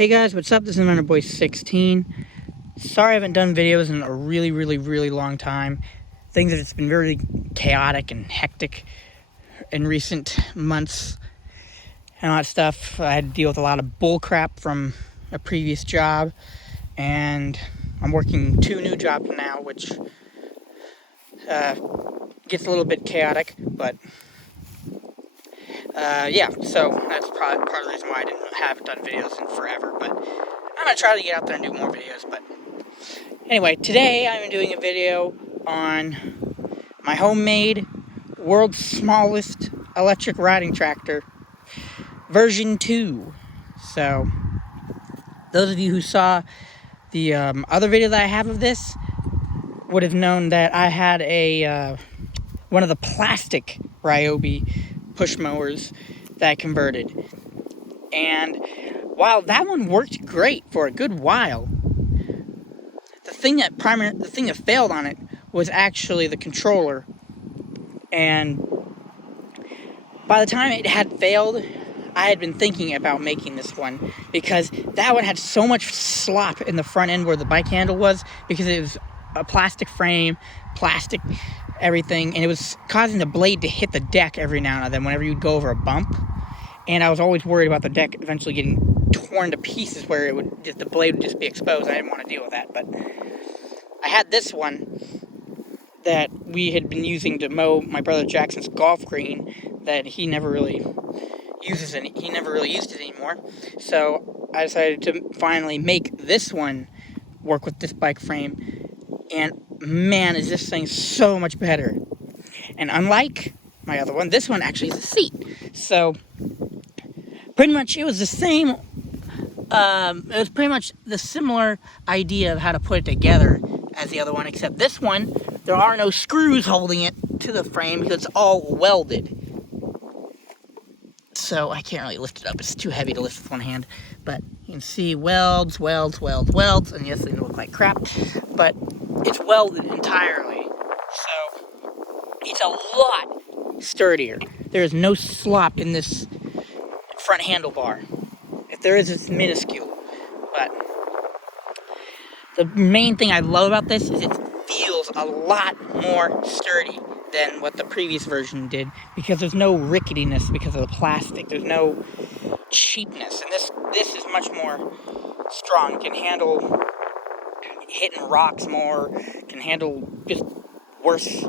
Hey guys, what's up? This is Boy16. Sorry I haven't done videos in a really long time. Things have just been very chaotic and hectic in recent months and all that stuff. I had to deal with a lot of bull crap from a previous job, and I'm working 2 new jobs now, which gets a little bit chaotic, but yeah, so that's probably part of the reason why I haven't done videos in forever, but I'm going to try to get out there and do more videos. But anyway, today I'm doing a video on my homemade, world's smallest electric riding tractor, version 2. So, those of you who saw the other video that I have of this would have known that I had a one of the plastic Ryobi push mowers that I converted. And while that one worked great for a good while, the thing that failed on it was actually the controller. And by the time it had failed, I had been thinking about making this one, because that one had so much slop in the front end where the bike handle was, because it was a plastic frame, plastic everything, and it was causing the blade to hit the deck every now and then whenever you'd go over a bump. And I was always worried about the deck eventually getting torn to pieces where the blade would just be exposed. I didn't want to deal with that, but I had this one that we had been using to mow my brother Jackson's golf green that he never really used it anymore. So I decided to finally make this one work with this bike frame, and man, is this thing so much better. And unlike my other one, this one actually has a seat. So pretty much it was the same, it was pretty much the similar idea of how to put it together as the other one, except this one, there are no screws holding it to the frame because it's all welded. So I can't really lift it up, it's too heavy to lift with one hand. But you can see welds, and yes, they look like crap, but it's welded entirely. So it's a lot sturdier. There is no slop in this front handlebar. If there is, it's minuscule. But the main thing I love about this is it feels a lot more sturdy than what the previous version did, because there's no ricketiness because of the plastic. There's no cheapness, and this is much more strong. It can handle hitting rocks more, can handle just worse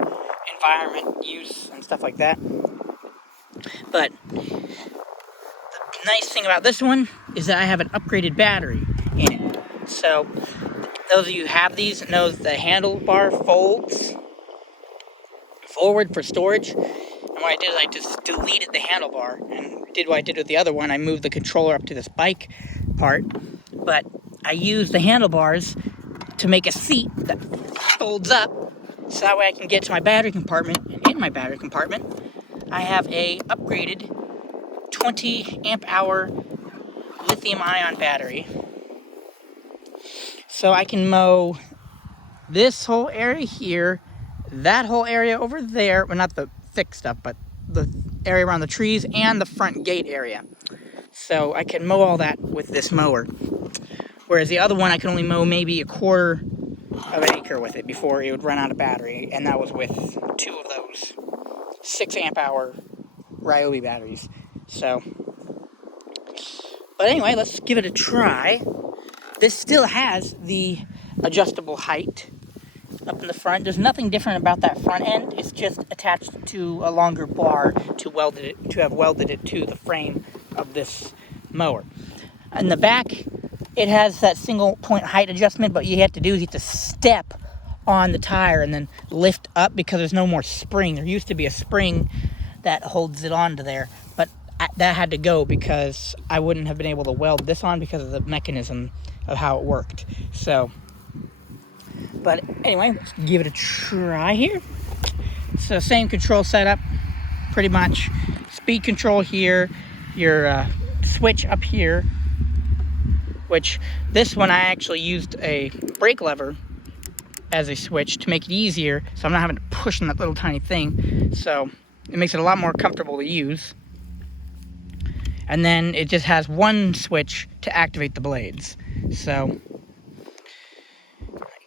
environment use and stuff like that. But the nice thing about this one is that I have an upgraded battery in it. So those of you who have these know that the handlebar folds forward for storage. And what I did is I just deleted the handlebar and did what I did with the other one. I moved the controller up to this bike part, but I used the handlebars to make a seat that folds up, so that way I can get to my battery compartment. And in my battery compartment, I have a upgraded 20 amp hour lithium ion battery. So I can mow this whole area here, that whole area over there, well, not the thick stuff, but the area around the trees and the front gate area. So I can mow all that with this mower. Whereas the other one, I could only mow maybe 1/4 of an acre with it before it would run out of battery. And that was with 2 of those 6 amp hour Ryobi batteries. So, but anyway, let's give it a try. This still has the adjustable height up in the front. There's nothing different about that front end. It's just attached to a longer bar to have welded it to the frame of this mower. In the back, it has that single point height adjustment, but you have to do is you have to step on the tire and then lift up, because there's no more spring. There used to be a spring that holds it onto there, but that had to go because I wouldn't have been able to weld this on because of the mechanism of how it worked. So, but anyway, let's give it a try here. So same control setup, pretty much. Speed control here, your switch up here, which this one I actually used a brake lever as a switch to make it easier, so I'm not having to push on that little tiny thing. So it makes it a lot more comfortable to use. and then it just has one switch to activate the blades. So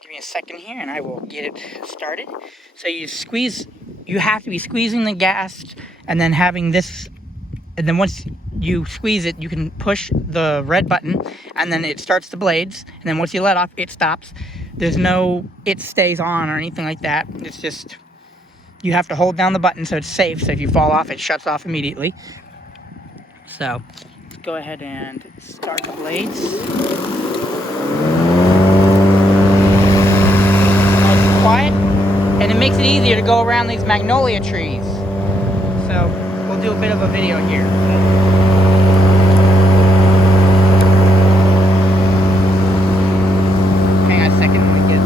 give me a second here and I will get it started. So you have to be squeezing the gas and then having this, and then once you squeeze it, you can push the red button and then it starts the blades, and then once you let off, it stops. There's no it stays on or anything like that. It's just you have to hold down the button so it's safe, so if you fall off, it shuts off immediately. So let's go ahead and start the blades. Nice and quiet, and it makes it easier to go around these magnolia trees. So we'll do a bit of a video here. Hang on a second, let me get...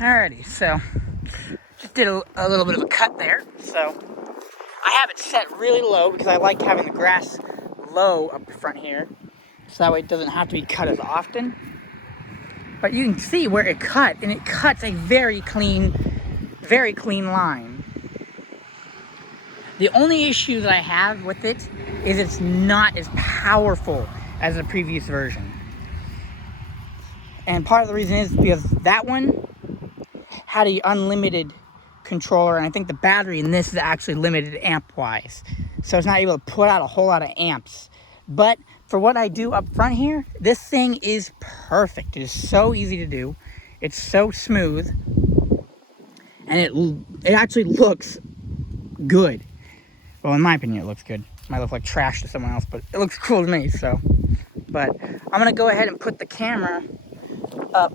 Alrighty, so just did a little bit of a cut there. So I have it set really low because I like having the grass low up front here, so that way it doesn't have to be cut as often. But you can see where it cut, and it cuts a very clean line. The only issue that I have with it is it's not as powerful as the previous version. And part of the reason is because that one had an unlimited controller, and I think the battery in this is actually limited amp-wise. So it's not able to put out a whole lot of amps. But for what I do up front here, this thing is perfect. It is so easy to do. It's so smooth. And it actually looks good. Well, in my opinion, it looks good. It might look like trash to someone else, but it looks cool to me, so. But I'm gonna go ahead and put the camera up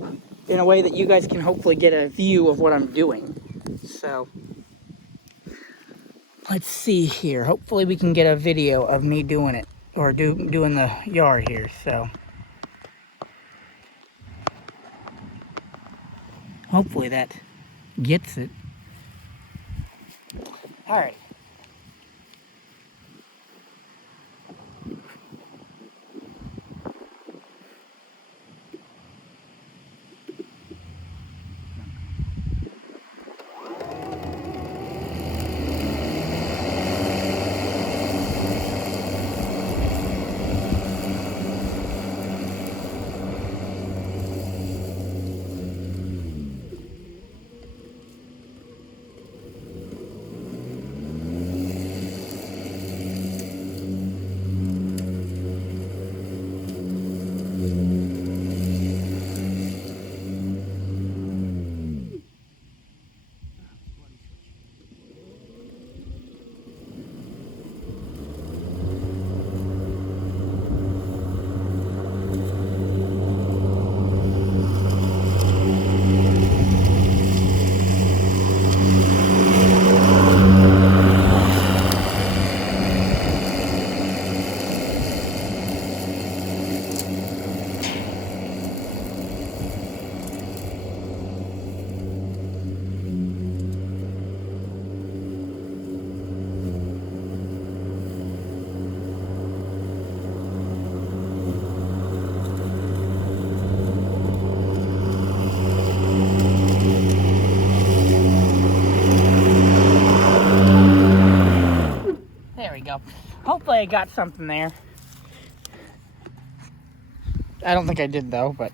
in a way that you guys can hopefully get a view of what I'm doing. So let's see here. Hopefully we can get a video of me doing it, or doing the yard here. So hopefully that gets it. All right. So, hopefully I got something there. I don't think I did though, but...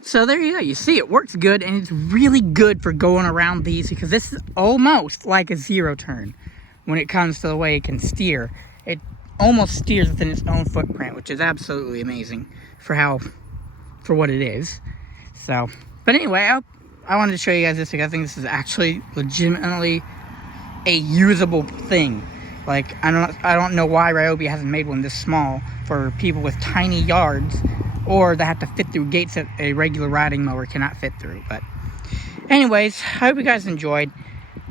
So there you go. You see, it works good, and it's really good for going around these because this is almost like a zero turn when it comes to the way it can steer. It almost steers within its own footprint, which is absolutely amazing for what it is. So, but anyway, I wanted to show you guys this because I think this is actually legitimately a usable thing. Like, I don't know why Ryobi hasn't made one this small for people with tiny yards, or that have to fit through gates that a regular riding mower cannot fit through. But anyways, I hope you guys enjoyed.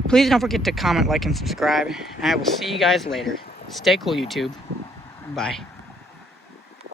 Please don't forget to comment, like, and subscribe. And I will see you guys later. Stay cool, YouTube. Bye.